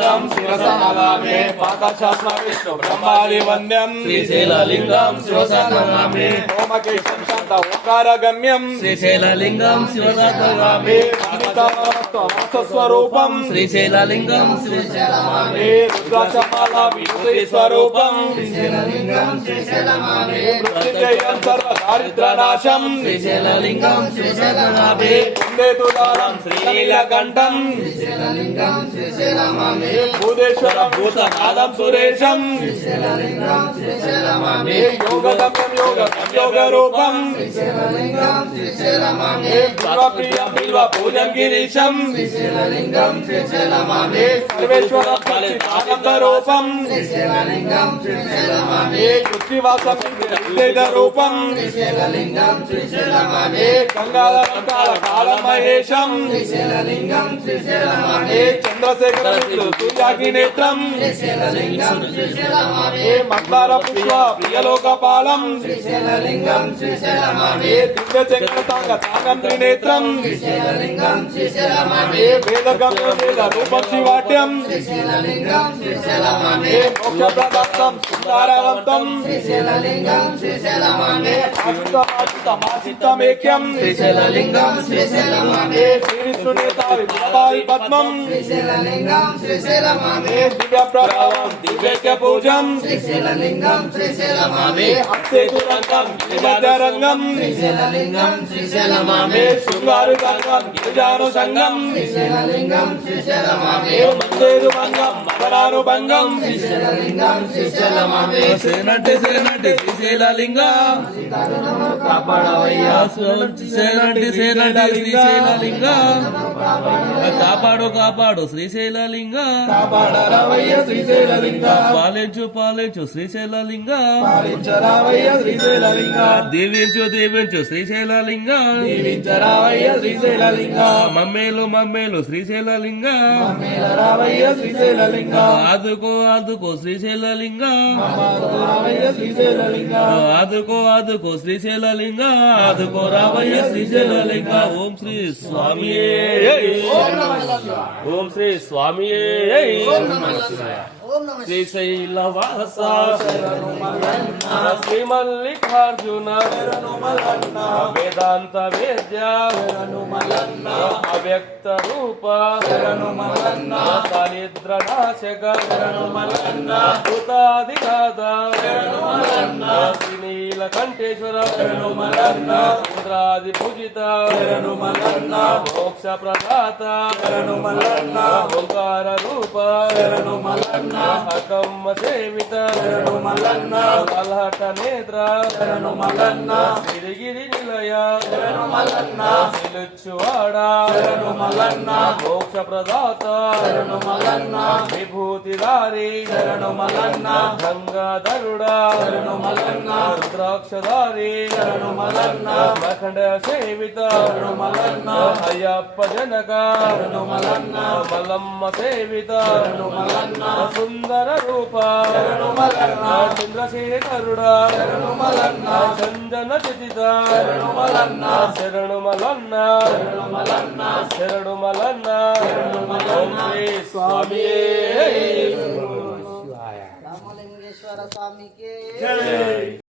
శిరసనమామి పాదశాస్త్ర విష్ణు బ్రహ్మాది వంద్యం శ్రీశైలలింగం శివసనమామి ఓమకేశం శాంత ఓంకార గమ్యం శ్రీశైలలింగం శివసనమామి స్వరూపం శ్రీశైలలింగం శ్రీశైలమామి రుద్రాక్షమాల విభూతి స్వరూపం శ్రీశైలలింగం శ్రీశైలమామి మృత్యుంజయం సర్వదారిద్రనాశం శ్రీశైలలింగం శ్రీశైలమామి కుందేతుదారం శ్రీనీలకంఠం శ్రీశైలలింగం శ్రీశైలమామి భూతేశ్వరం భూతనాదం సురేశం శ్రీశైలలింగం శ్రీశైలమామి యోగగమ్యం యోగ రూపం శ్రీశైలలింగం శ్రీశైలమామి బిల్వప్రియం బిల్వ పూజం గిరీశం శ్రీశైలలింగం శ్రీశైలమామి సర్వేశ్వరం ఆనంద రూపం శ్రీశైలలింగం శ్రీశైలమామి కృత్తివాసం రూపం శ్రీశైలలింగం శ్రీశైలమామి గంగాధర కాల మహేశం శ్రీశైలలింగం శ్రీశైలమామి చంద్రశేఖర సూర్యాగ్ని నేత్రం శ్రీశైలలింగం శ్రీశైలమామి మందార పుష్ప ప్రియలోకపాలం శ్రీశైలలింగం శ్రీశైలమామి దివ్య చక్రతాంగ తాంగం త్రినేత్రం శ్రీశైలలింగం శ్రీశైలమామి వేదగమ్యం వేద రూపం శివాట్యం శ్రీశైలలింగం శ్రీశైలమామి మోక్షప్రదాప్తం సుందరవంతం శ్రీశైలలింగం శ్రీశైలమామి ఆశితమాశితమేక్యం శ్రీశైలలింగం శ్రీశైలమామి శ్రీవిష్ణునేతావి బాబాయి పద్మం శ్రీశైలలింగం శ్రీశైలమామి దివ్య ప్రభావం దివ్యైక్య పూజం శ్రీశైలలింగం శ్రీశైలమామి అక్షేతురంగం గిరిజరంగం శ్రీశైలలింగం శ్రీశైలమామి శృంగారు గంగం గిరిజాను సంగం శ్రీశైలలింగం శ్రీశైలమామి మందేరు భంగం మదనానుభంగం శ్రీశైలలింగం శ్రీశైలమామి సేనంటే శ్రీశైలలింగం కాపాడవయ్యా సేనంటే శ్రీశైలలింగం కాపాడు శ్రీశైలలింగం కాపాడరావయ్య శ్రీశైలలింగ పాలించు శ్రీశైలలింగ పాలించరావయ్య శ్రీశైలలింగ దీవించు శ్రీశైలలింగ దీవించరావయ్య శ్రీశైలలింగ మమ్మేలు శ్రీశైలలింగ మేలరావయ్య శ్రీశైలలింగ ఆదుకో శ్రీశైలలింగ రావయ్య శ్రీశైలలింగ ఆదుకో శ్రీశైలలింగ ఆదుకో రావయ్య శ్రీశైలలింగ ఓం శ్రీ స్వామియే ఓం శ్రీ స్వామియే శ్రీశైలవాస శ్రీమల్లికార్జున వేదాంత వేద్య అవ్యక్త రూప దారిద్రనాశక భూతాదినాథ శ్రీనీలకంఠేశ్వర ఇంద్రాది పూజిత మోక్ష ప్రదాత ఓంకార రూప అకమ్మ సేవిత అలహట నేత్ర గిరిగిరి నిలయ నిలుచువాడ మోక్ష ప్రదాత విభూతిదారి గంగాధరుడా రుద్రాక్షదారి మఖండ సేవిత అయ్యప్ప జనక మల్లమ్మ సేవిత సుందర రూప చంద్రశేఖరుడా చందన చితిత శరణు మలన్న ఓం శ్రీ స్వామియే రామలింగేశ్వర స్వామికి జై